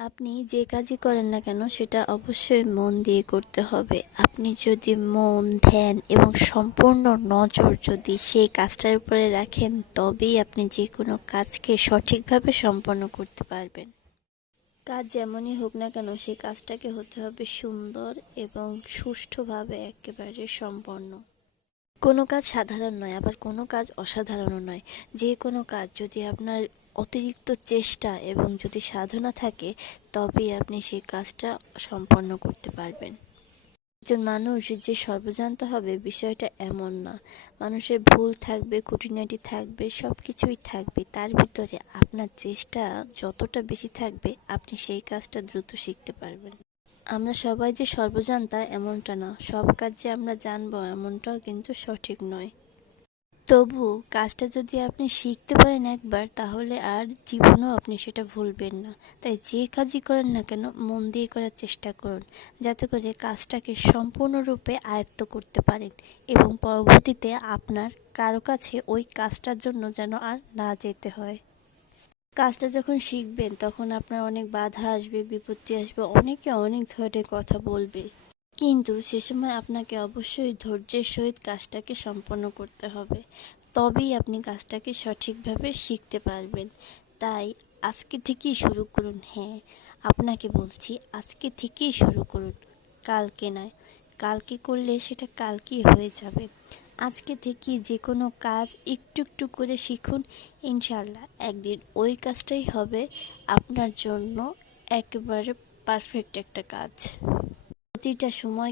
আপনি যে কাজই করেন না কেন সেটা অবশ্যই মন দিয়ে করতে হবে। আপনি যদি মন, ধ্যান এবং সম্পূর্ণ নজর যদি সেই কাজটার উপরে রাখেন, তবেই আপনি যে কোনো কাজকে সঠিকভাবে সম্পন্ন করতে পারবেন। কাজ যেমনই হোক না কেন সেই কাজটাকে হতে হবে সুন্দর এবং সুষ্ঠুভাবে একেবারে সম্পন্ন। কোনো কাজ সাধারণ নয়, আবার কোনো কাজ অসাধারণও নয়। যে কোনো কাজ যদি আপনার অতিরিক্ত চেষ্টা এবং যদি সাধনা থাকে, তবেই আপনি সেই কাজটা সম্পন্ন করতে পারবেন। একজন মানুষ যে সর্বজান্ত হবে বিষয়টা এমন না। মানুষের ভুল থাকবে, খুঁটিনাটি থাকবে, সব কিছুই থাকবে। তার ভিতরে আপনার চেষ্টা যতটা বেশি থাকবে, আপনি সেই কাজটা দ্রুত শিখতে পারবেন। আমরা সবাই যে সর্বজান্তা এমনটা না, সব কাজ যে আমরা জানবো এমনটাও কিন্তু সঠিক নয়। তবু কাজটা যদি আপনি শিখতে পারেন একবার, তাহলে আর জীবনেও আপনি সেটা ভুলবেন না। তাই যে কাজই করেন না কেন মন দিয়ে করার চেষ্টা করুন, যাতে করে কাজটাকে সম্পূর্ণরূপে আয়ত্ত করতে পারেন এবং পরবর্তীতে আপনার কারো কাছে ওই কাজটার জন্য যেন আর না যেতে হয়। কাজটা যখন শিখবেন তখন আপনার অনেক বাধা আসবে, বিপত্তি আসবে, অনেকে অনেক ধরনের কথা বলবে, কিন্তু সে সময় আপনাকে অবশ্যই ধৈর্যের সহিত কাজটাকে সম্পন্ন করতে হবে। তবেই আপনি কাজটাকে সঠিকভাবে শিখতে পারবেন। তাই আজকে থেকেই শুরু করুন। হ্যাঁ, আপনাকে বলছি আজকে থেকেই শুরু করুন, কালকে নয়। কালকে করলে সেটা কালকেই হয়ে যাবে। আজকে থেকেই যে কোনো কাজ একটু একটু করে শিখুন। ইনশাল্লাহ একদিন ওই কাজটাই হবে আপনার জন্য একেবারে পারফেক্ট একটা কাজ। প্রতিটা সময়